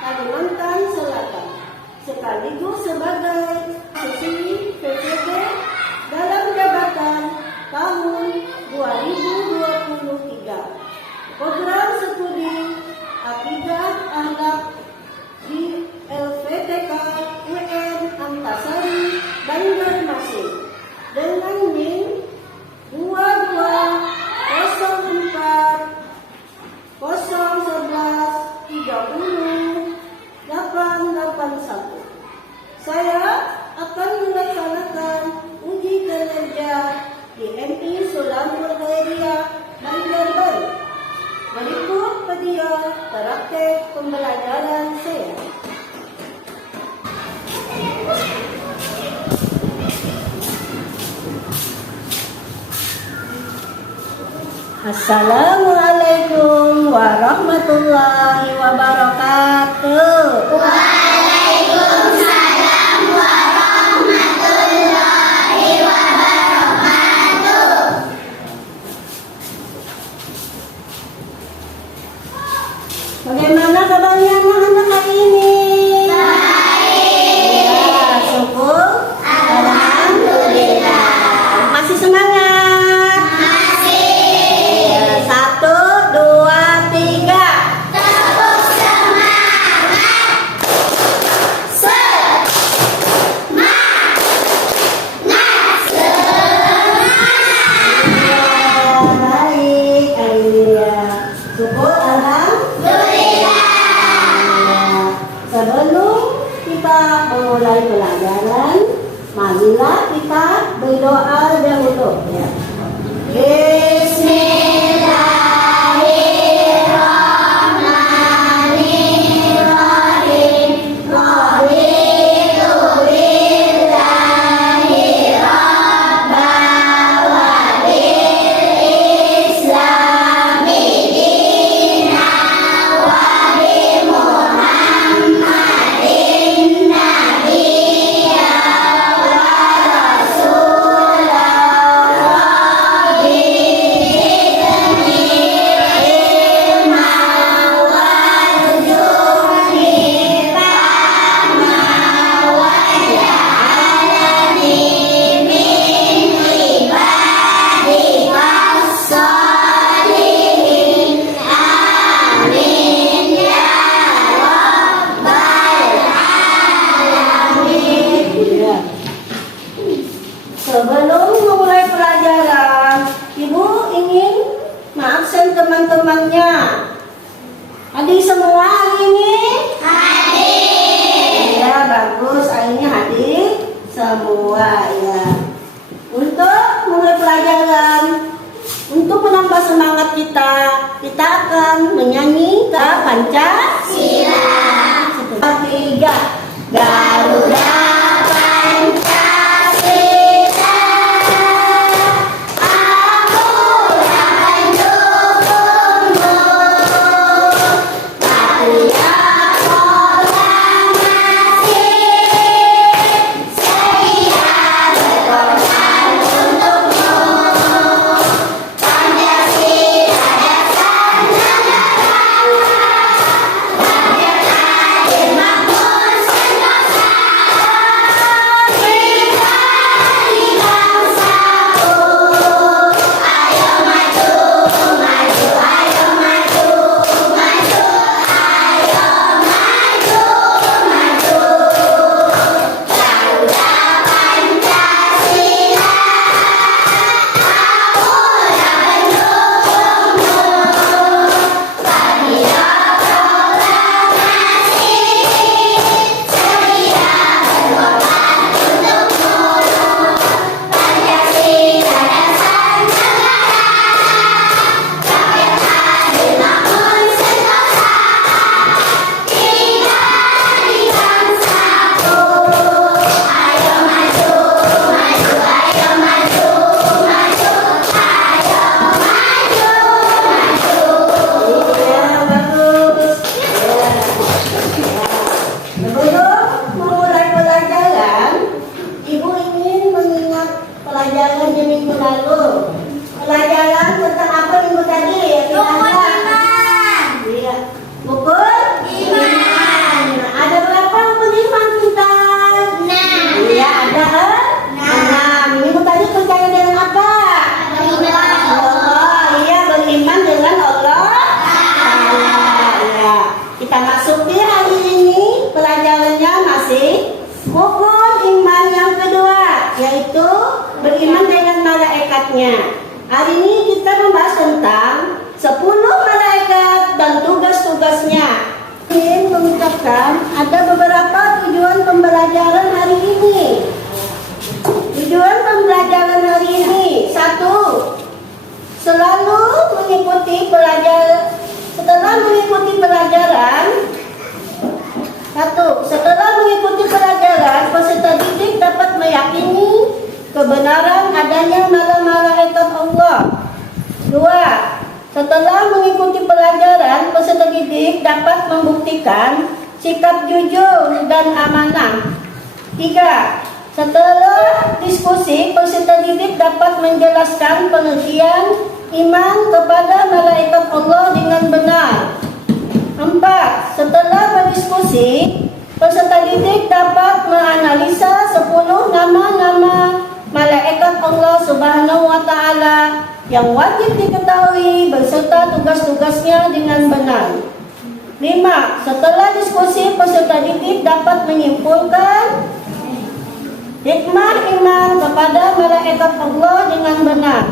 Kalimantan Selatan, sekaligus sebagai Ketua PPD dalam jabatan tahun 2023. Program studi Akidah Akhlak di LPTK UN Antasari Banjarmasin dengan NIM 220404113081. Saya akan melaksanakan uji kinerja di MI Sulampur Khairiyah Banjarbaru. Berikut video praktek pembelajaran saya. Assalamualaikum warahmatullahi wabarakatuh. Waalaikumsalam warahmatullahi wabarakatuh. Bagaimana kabarnya anak-anak hari ini? Baik. Ya, syukur. Alhamdulillah. Masih semangat? Masih. Ya, 1, 2, 3. Tepuk semangat. Ya, baik. Ya, syukur. Alhamdulillah. Sebelum kita memulai pelajaran, marilah kita berdoa dahulu. Ya. Bismillahirrahmanirrahim. Raditu billahi rabban wa bil islami dinan wa bi Muhammadin nabiyyan wa rasulan Ya. Sebelum memulai pelajaran, Ibu ingin mengabsen teman-temannya. Hadir semua hari ini? hadir. Ya, bagus. Akhirnya hadir semua ya. Untuk mulai pelajaran, untuk menambah semangat kita akan menyanyi ke Pancasila. 3. Garuda Pancasila, aku akan dukungmu. Marilah proklamasi, sedia berkorban untukmu. Pancasila dasar negara, rakyat adil makmur sentosa. malaikat-malaikatnya. Hari ini kita membahas tentang 10 malaikat dan tugas-tugasnya. Ingin mengucapkan ada beberapa tujuan pembelajaran hari ini. Tujuan pembelajaran hari ini, 1. Selalu mengikuti pelajaran. Setelah mengikuti pelajaran, peserta didik dapat meyakini kebenaran adanya malaikat Allah. 2. Setelah mengikuti pelajaran, peserta didik dapat membuktikan sikap jujur dan amanah. 3. Setelah diskusi, peserta didik dapat menjelaskan pengertian iman kepada malaikat Allah dengan benar. 4. Setelah berdiskusi, peserta didik dapat menganalisa 10 nama-nama malaikat Allah Subhanahu wa Ta'ala yang wajib diketahui beserta tugas-tugasnya dengan benar. 5. Setelah diskusi, peserta didik dapat menyimpulkan hikmah iman kepada malaikat Allah dengan benar.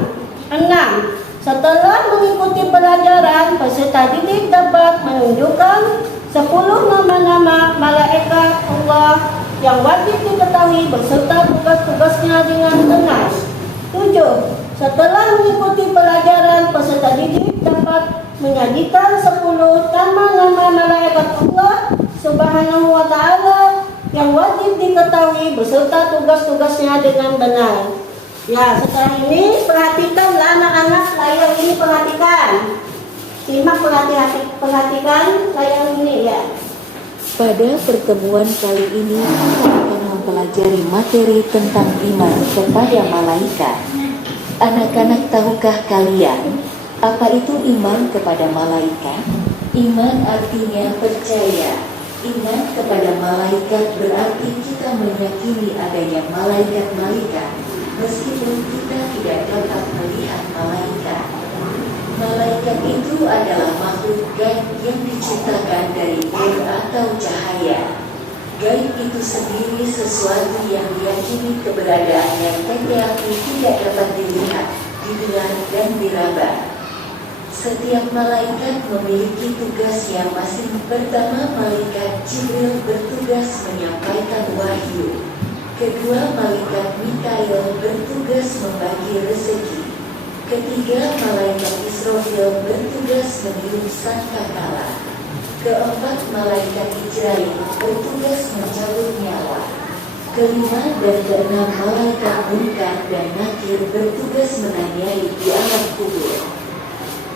6. Setelah mengikuti pelajaran, peserta didik dapat menunjukkan 10 nama-nama malaikat Allah yang wajib diketahui beserta tugas-tugasnya dengan benar. 7. Setelah mengikuti pelajaran, peserta didik dapat menyajikan 10 nama-nama malaikat Allah Subhanahu wa Ta'ala yang wajib diketahui beserta tugas-tugasnya dengan benar. Ya, setelah ini perhatikanlah anak-anak, layar ini perhatikan. Simak, perhatikan layar ini ya. Pada pertemuan kali ini kita akan mempelajari materi tentang iman kepada malaikat. Anak-anak, tahukah kalian apa itu iman kepada malaikat? Iman artinya percaya. Iman kepada malaikat berarti kita meyakini adanya malaikat-malaikat meskipun kita tidak dapat melihat malaikat. Malaikat itu adalah makhluk gaib yang diciptakan dari nur atau cahaya. Gaib itu sendiri sesuatu yang diyakini keberadaannya tetapi tidak dapat dilihat, didengar, dan diraba. Setiap malaikat memiliki tugasnya masing. Pertama, malaikat Jibril bertugas menyampaikan wahyu. Kedua, malaikat Mikail bertugas membagi rezeki. Ketiga, malaikat Israfil bertugas meniup sangkakala. Keempat, malaikat Israel bertugas mencabut nyawa. Kelima dan keenam, malaikat Munkar dan Nakir bertugas menanyai di alam kubur.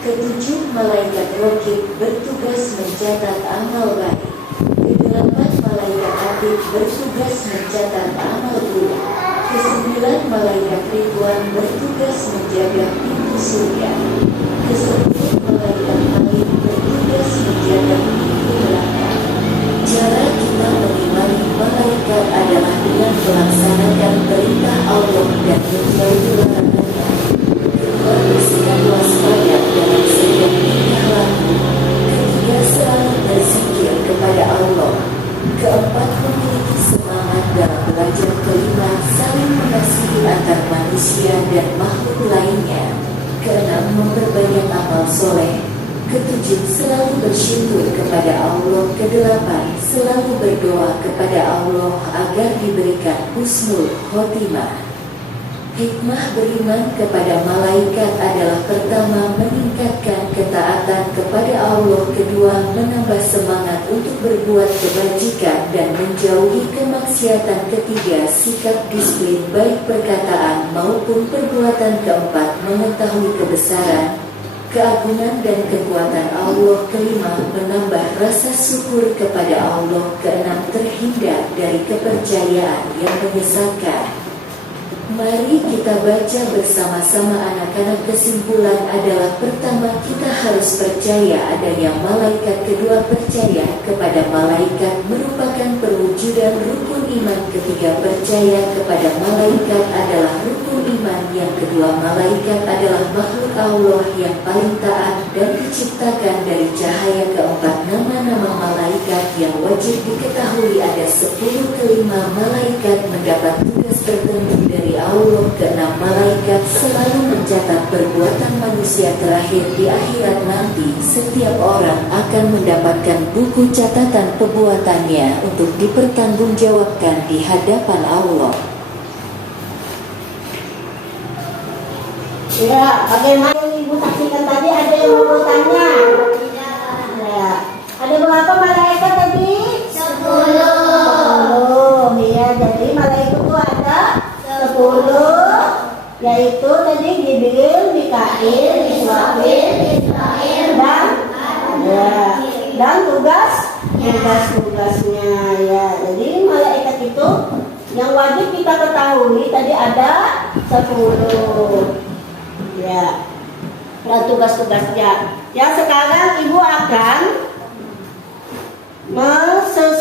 Ketujuh, malaikat Rokib bertugas mencatat amal baik. Kedelapan, malaikat Atid bertugas mencatat amal buruk. Kesembilan, malaikat Ridwan bertugas menjaga pintu surga. Kesepuluh, malaikat Malik bertugas menjaga pintu neraka. Cara kita mengimani malaikat adalah dengan melaksanakan perintah Allah dan menjauhi larangannya. Kedua, bersikap waspada dalam setiap tingkah laku. Ketiga, selalu berzikir kepada Allah. Keempat, memiliki semangat dalam belajar. Kelima, saling mengasihi antar manusia dan makhluk lainnya. Keenam, memperbanyak amal soleh. Ketujuh, selalu bersyukur kepada Allah. Kedelapan, selalu berdoa kepada Allah agar diberikan husnul khotimah. Hikmah beriman kepada malaikat adalah pertama, meningkatkan ketaatan kepada Allah. Kedua, menambah semangat untuk berbuat kebajikan dan menjauhi kemaksiatan. Ketiga, sikap disiplin baik perkataan maupun perbuatan. Keempat, mengetahui kebesaran, keagungan dan kekuatan Allah. Kelima, menambah rasa syukur kepada Allah. Keenam, terhindar dari kepercayaan yang menyesatkan. Mari kita baca bersama-sama anak-anak. Kesimpulan adalah pertama, kita harus percaya adanya malaikat. Kedua, percaya kepada malaikat merupakan perwujudan rukun iman. Ketiga, percaya kepada malaikat adalah rukun iman. Yang kedua, malaikat adalah makhluk Allah yang paling taat dan diciptakan dari cahaya. Keempat, nama-nama malaikat yang wajib diketahui ada 10. Kelima, malaikat mendapat tugas tertentu dari Allah. Keenam, malaikat selalu manusia terakhir di akhirat nanti, setiap orang akan mendapatkan buku catatan perbuatannya untuk dipertanggungjawabkan di hadapan Allah. Ya, bagaimana yang Ibu saksikan tadi, ada yang mau bertanya? Ya. Ada berapa malaikat tadi? 10. Oh, iya, jadi malaikat itu ada 10, yaitu tadi Jibril, Mikail, Israfil, dan tugasnya ya. Jadi malaikat itu yang wajib kita ketahui tadi ada 10. Ya, dan tugas-tugasnya. Ya, sekarang Ibu akan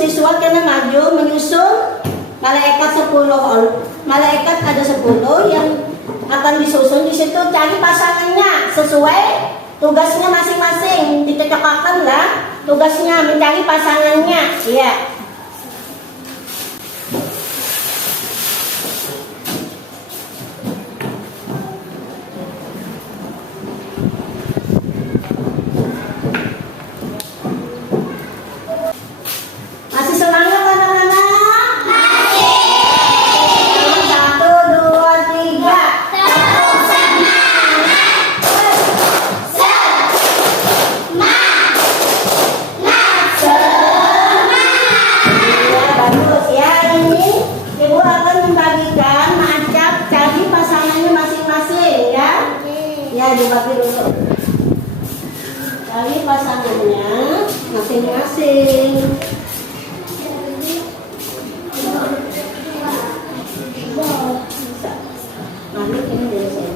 siswa kena maju menyusun malaikat 10. Malaikat ada 10 yang akan disusun di situ, cari pasangannya sesuai tugasnya masing-masing. Dicocokkan lah tugasnya, mencari pasangannya. Iya. Masih semangat anak-anak? Masih. 1, 2, 3. Tetap semangat. Ya, bagus ya. Ini Ibu akan membagikan acak cari pasangannya masing-masing ya. Ya, dibagi dulu. Cari pasangannya masing-masing. Mari ini dari saya.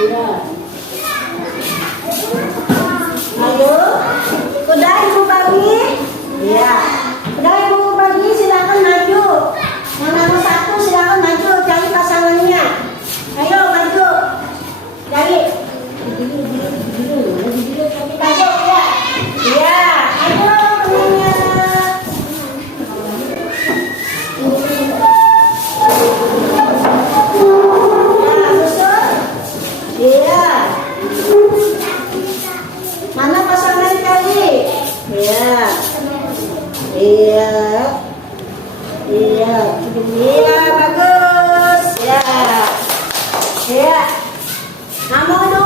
Ya. Ayo, sudah Ibu bagi? Ya. Sudah Ibu bagi, silakan maju. Yang nomor 1 silakan maju, cari pasangannya. Ayo maju. Cari. Maju ya. Ya, ayo temannya. Ya, susun. Iya. Mana pasangan kali? Iya. Iya. Iya. Iya, bagus. Ya. Iya. Nomor 2.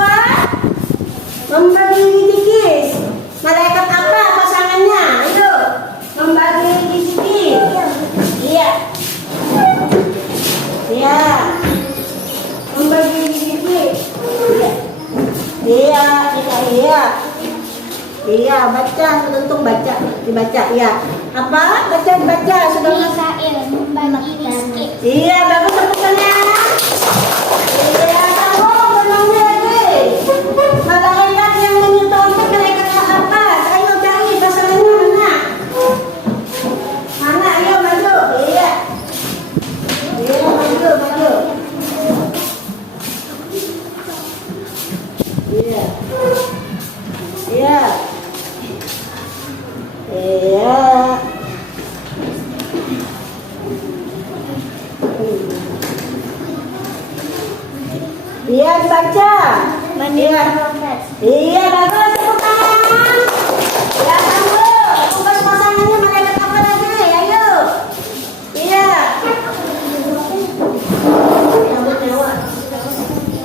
Membagi gigi. Malaikat apa pasangannya? Ayo. Membagi gigi. Iya. Iya. Membagi gigi. Iya. Iya, iya. Iya, baca, tentu baca, dibaca, ya. Apa? Baca, sudah. Mikail membagi rezeki. Iya, bagus tepukannya. Iya, kamu benangnya lagi. Malaikat yang menyutonkan malaikat apa? Ayo cari pasangannya mana? Mana? Ayo maju. Iya. Iya, maju. Iya. Iya. Iya. Iya, dibaca. Iya. Iya, bagus tepuk tangan. Ya, kamu. Tugas pasangannya malaikat apa lagi? Ayo. Iya.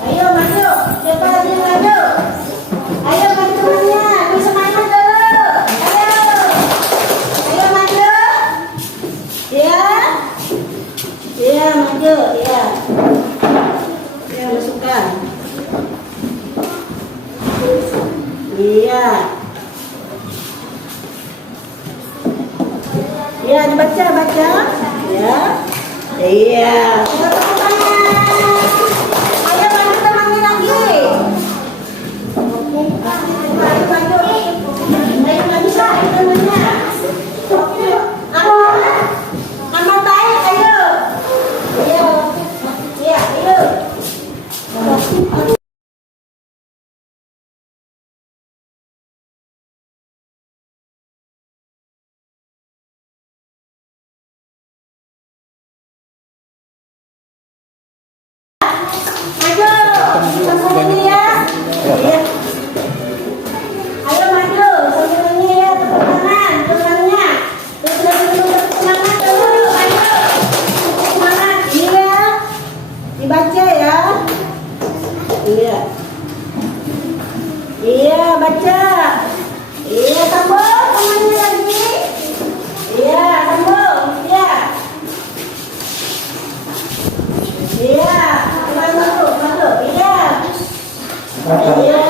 Ayo maju. Siapa lagi yang maju? Ayo maju temannya. Beri semangat dulu. Ayo maju. Iya. Iya, maju. Iya. Iya, masukkan. Iya. Iya, dibaca. Ya. Iya. Tepuk tangan. Ayo maju temannya lagi. Ayo maju. Ayo maju saya temannya. Amat baik, ayo. Iya. Iya, ayo. Iya, baca. Iya, sambung. Temannya lagi. Iya, sambung. Iya. Iya, masuk. Iya. Iya.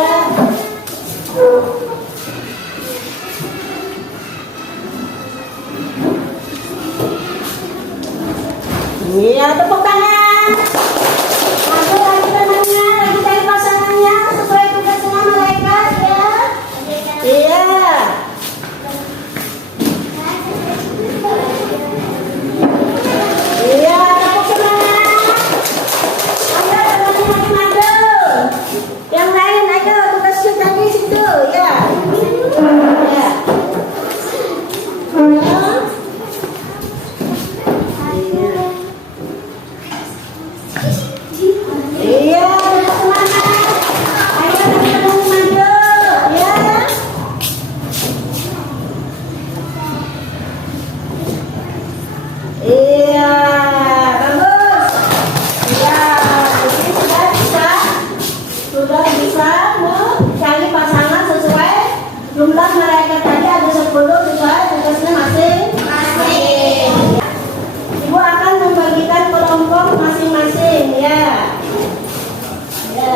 Iya, tepuk tangan. Masuk lagi temannya, lagi cari pasangannya sesuai tugasnya malaikat ya. Iya. Iya, tepuk semangat. Ayo temannya lagi maju. Yang lain ayo tugasnya tadi situ ya. Ya. Iya, semangat. Ayo teman-teman maju, ya. Iya, bagus. Iya, jadi sudah bisa cari pasangan sesuai jumlah malaikat tadi ada 10 sesuai tugasnya masing-masing. Ibu akan membagikan kelompok masing-masing, ya. Ya.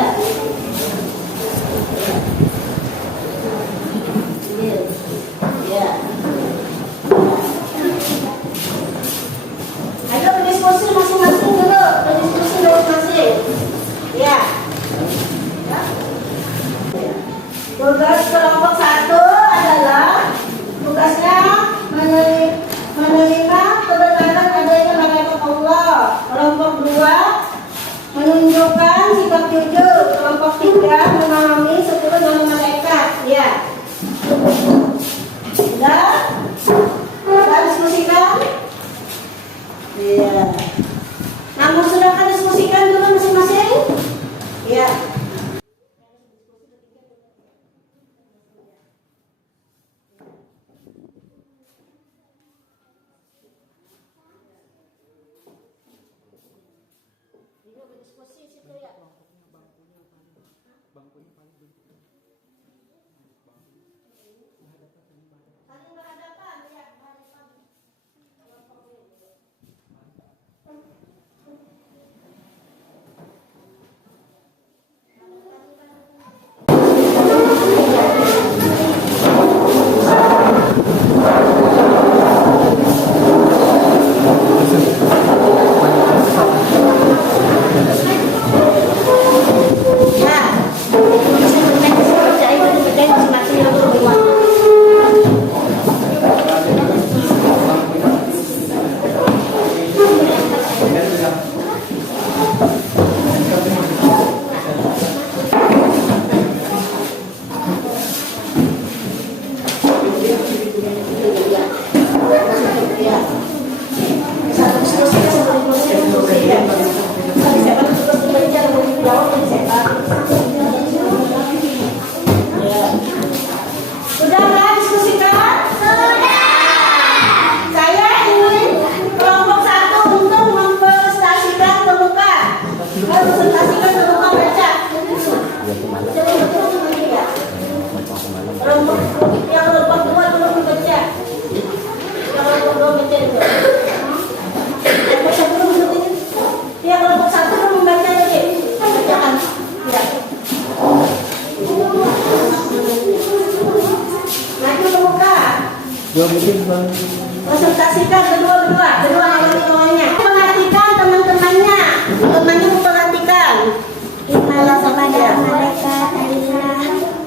Ya. Ayo berdiskusi masing-masing dulu, berdiskusi masing-masing. Ya. Tugas kelompok 1 adalah tugasnya menerima kebenaran adanya malaikat Allah. Kelompok 2 menunjukkan sikap jujur. Kelompok 3 memahami 10 nama malaikat. Ya. Sudah? Sudah diskusikan? Iya. Namun sudah kan diskusikan dulu masing-masing? Ya. Konsultasikan kedua orang-orangnya. Perhatikan teman-temannya memperhatikan. Iman kepada malaikat adalah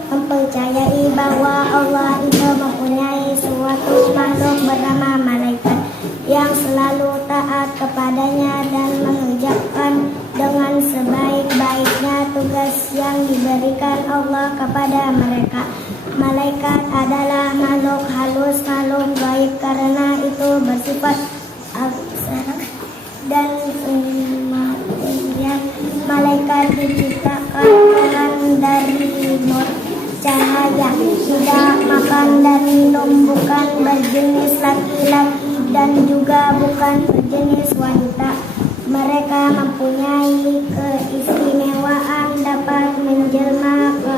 mempercayai bahwa Allah itu mempunyai suatu makhluk bernama malaikat yang selalu taat kepadanya dan mengerjakan dengan sebaik-baiknya tugas yang diberikan Allah kepada mereka. Malaikat adalah makhluk halus, makhluk gaib karena itu bersifat abstrak dan immaterial. Malaikat diciptakan dari nur cahaya, tidak makan dan minum, bukan berjenis laki-laki dan juga bukan berjenis wanita. Mereka mempunyai keistimewaan dapat menjelma ke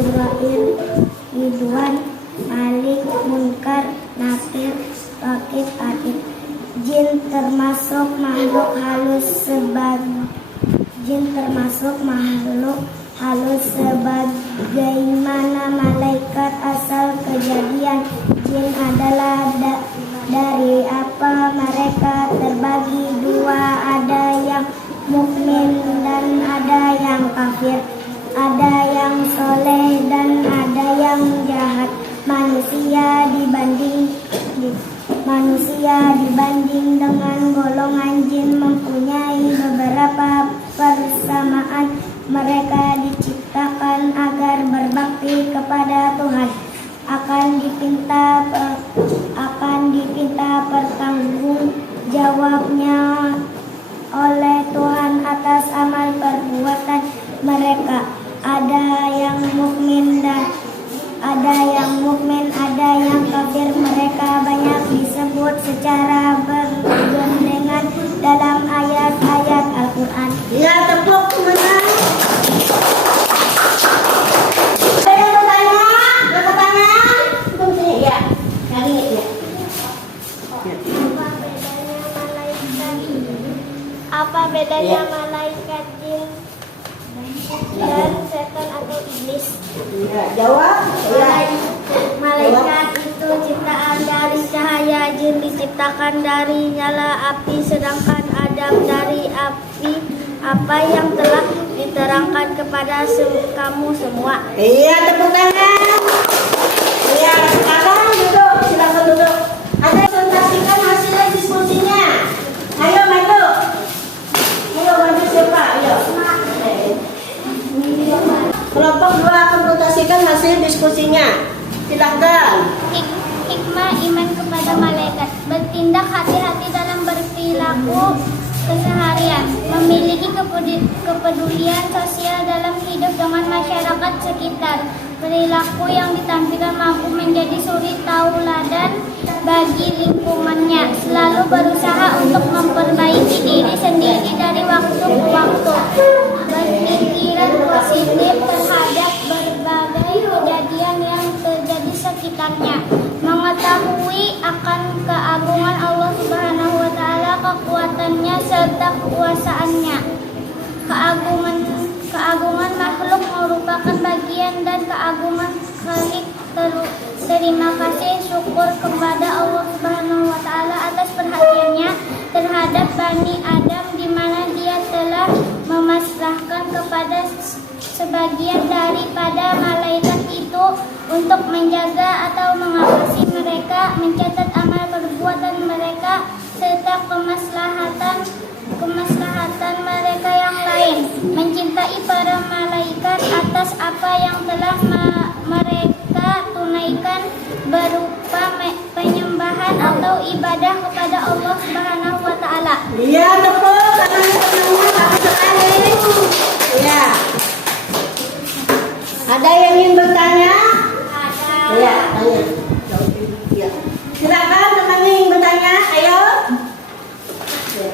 Jibril, Ridwan, Malik, Munkar, Nakir, Wakil, Atid. Jin termasuk makhluk halus sebagaimana malaikat. Asal kejadian jin adalah dari apa mereka terbagi dua, ada yang mukmin dan ada yang kafir, ada yang soleh dan ada yang jahat. Manusia dibanding dengan golongan jin mempunyai beberapa persamaan. Mereka diciptakan agar berbakti kepada Tuhan. Akan dipinta pertanggung jawabnya oleh Tuhan atas amal perbuatan mereka. Ada yang mukmin, ada yang kafir. Mereka banyak disebut secara bergandengan dalam ayat-ayat Al-Quran. Ya, tepuk tangan. Ada yang bertanya? Angkat tangan. Tunggu sini ya. Yang ini ya. Apa bedanya Ya. malaikat jin dan setan atau iblis? Ya, jawab. Ya. Malaikat itu ciptaan dari cahaya, jin diciptakan dari nyala api, sedangkan Adam dari api. Apa yang telah diterangkan kepada kamu semua. Iya, tepuk tangan. Iya, sekarang duduk. Silakan duduk. Ada presentasikan hasil diskusinya. Ayo maju. Ayo maju siapa? Ayo. Kelompok 2 akan presentasikan hasil diskusinya. Silakan. Hikmah iman kepada malaikat. Bertindak hati-hati dalam berperilaku keseharian. Memiliki kepedulian sosial dalam hidup dengan masyarakat sekitar. Perilaku yang ditampilkan mampu menjadi suri tauladan bagi lingkungannya. Selalu berusaha untuk memperbaiki diri sendiri dari waktu ke waktu. Berpikiran positif terhadap berbagai kejadian yang terjadi sekitarnya. Mengetahui akan keagungan Allah Subhanahu wa taala, kekuatannya serta kekuasaannya. Keagungan makhluk merupakan bagian dan keagungan Khalik. Terima kasih syukur kepada Allah Subhanahu wa taala atas perhatiannya terhadap Bani Adam, di mana Dia telah memasrahkan kepada sebagian daripada malaikat itu untuk menjaga atau mengawasi mereka, mencatat amal perbuatan mereka serta kemaslahatan mereka yang lain, mencintai para malaikat atas apa yang telah mereka tunaikan berupa penyembahan atau ibadah kepada Allah Subhanahu wa taala. Iya, tepuk tangannya bagus sekali. Ya. Ada yang ingin bertanya? Ada. Ya, tanya. Ya. Silakan teman yang ingin bertanya. Ayo. Ya.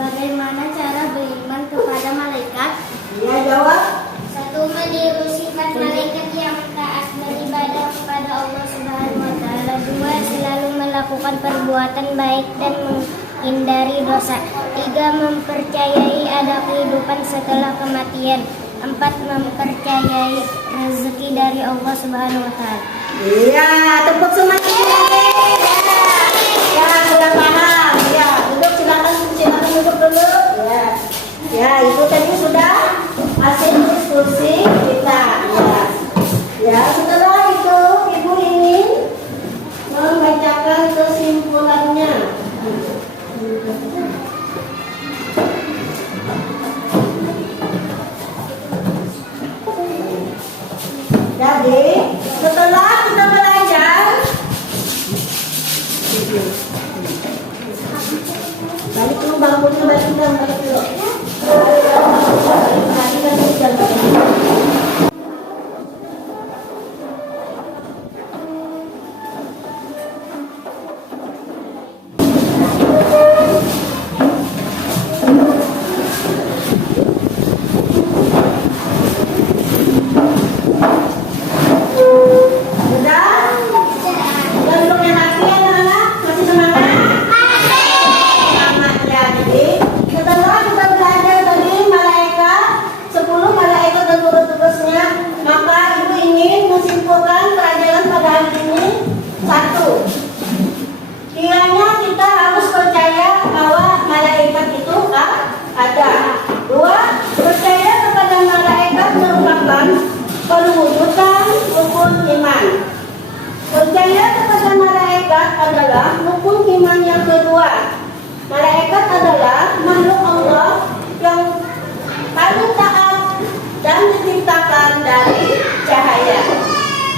Bagaimana cara beriman kepada malaikat? Ya, jawab. 1. Meniru sifat malaikat yang taat beribadah kepada Allah Subhanahu wa taala. 2. Selalu melakukan perbuatan baik dan menghindari dosa. 3. Mempercayai ada kehidupan setelah kematian. 4. Mempercayai rezeki dari Allah Subhanahu wa taala. Iya, tepuk semuanya. Ya, sudah paham. Ya, duduk silakan duduk dulu. Ya. Ya, itu tadi sudah hasil diskusi kita. Ya. Ya, setelah itu Ibu ingin membacakan kesimpulannya. Jadi, setelah kita belajar, balik dulu bangkunya, balik dulu. adalah rukun iman yang kedua. Malaikat adalah makhluk Allah yang paling taat dan diciptakan dari cahaya.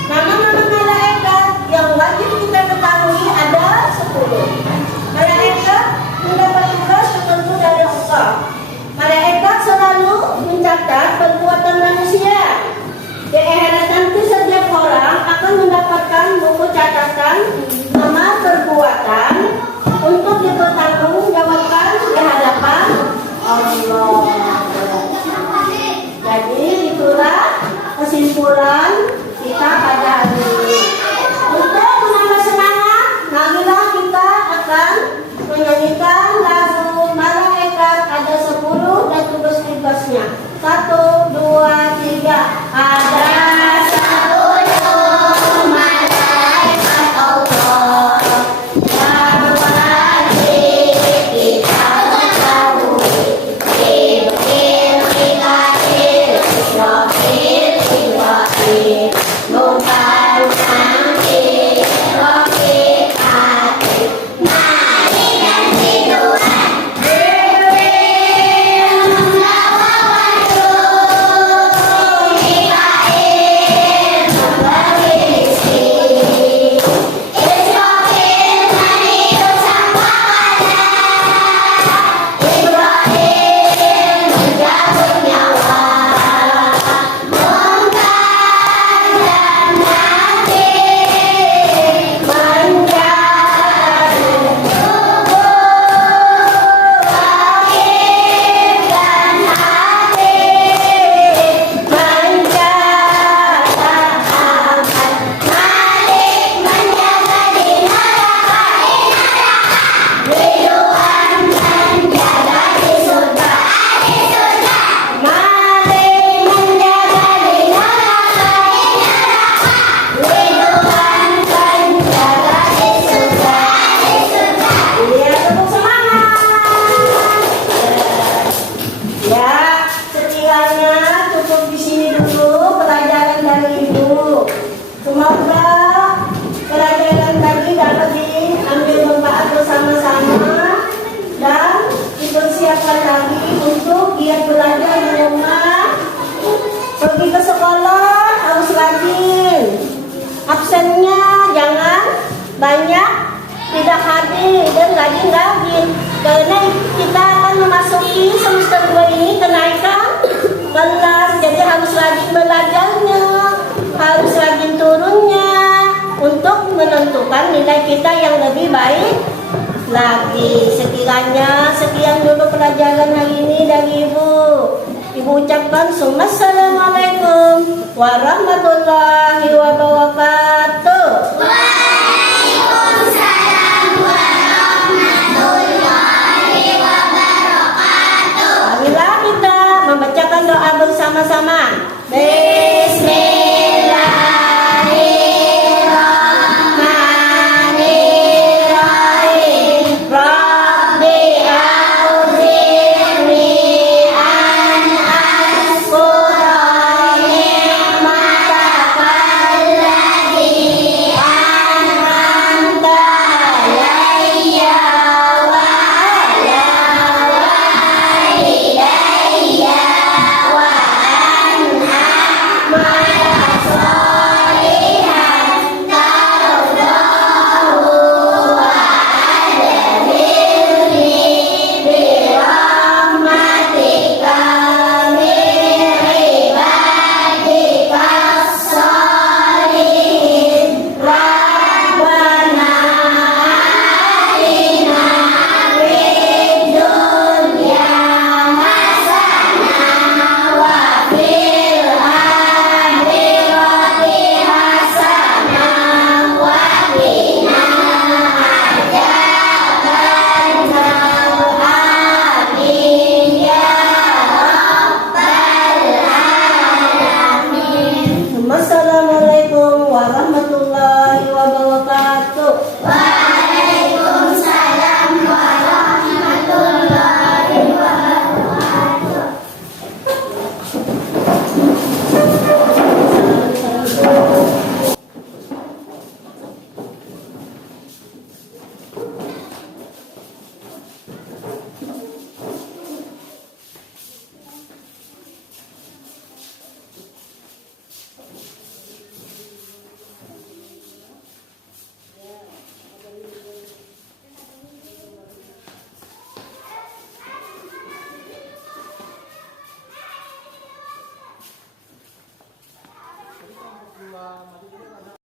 Nama-nama malaikat yang wajib kita ketahui ada 10. Malaikat mendapat tugas tertentu dari Allah. Malaikat selalu mencatat perbuatan manusia. Di akhirat nanti setiap orang akan mendapatkan buku catatan nama perbuatan untuk dipertanggungjawabkan di hadapan Allah. Jadi itulah kesimpulan kita pada hari ini. Untuk menambah semangat, marilah kita akan menyanyikan lagu Malaikat ada 10 dan tugas-tugasnya. 1, 2, 3. Ada 10 malaikat Allah yang wajib kita ketahui. Jibril, Mikail, Israfil, Ibrahim, Munkar, Nakir, Raqib, Atid, Malik dan Ridwan. Jibril membawa wahyu, Mikail memberi rizki, Israfil meniup sangkakala, Ibrahim mencabut nyawa, Munkar dan Nakir menjaga tubuh, Raqib dan Atid menjaga aman, Malik menjaga di neraka, Ridwan menjaga di surga, Malik menjaga di neraka, Ridwan menjaga di surga. Iya, tepuk semangat. Ya, sekiranya cukup di sini dulu pelajaran dari Ibu. Semoga pelajaran tadi dapat diambil manfaat bersama-sama dan dipersiapkan lagi untuk giat belajar di rumah. Pergi ke sekolah harus rajin. Absennya jangan banyak, tidak hadir dan rajin-rajin. Karena kita akan memasuki semester 2 ini kenaikan kelas, jadi harus rajin belajarnya, harus rajin turunnya untuk menentukan nilai kita yang lebih baik lagi. Sekiranya sekian dulu pelajaran hari ini dari Ibu. Ibu ucapkan assalamualaikum warahmatullahi wabarakatuh.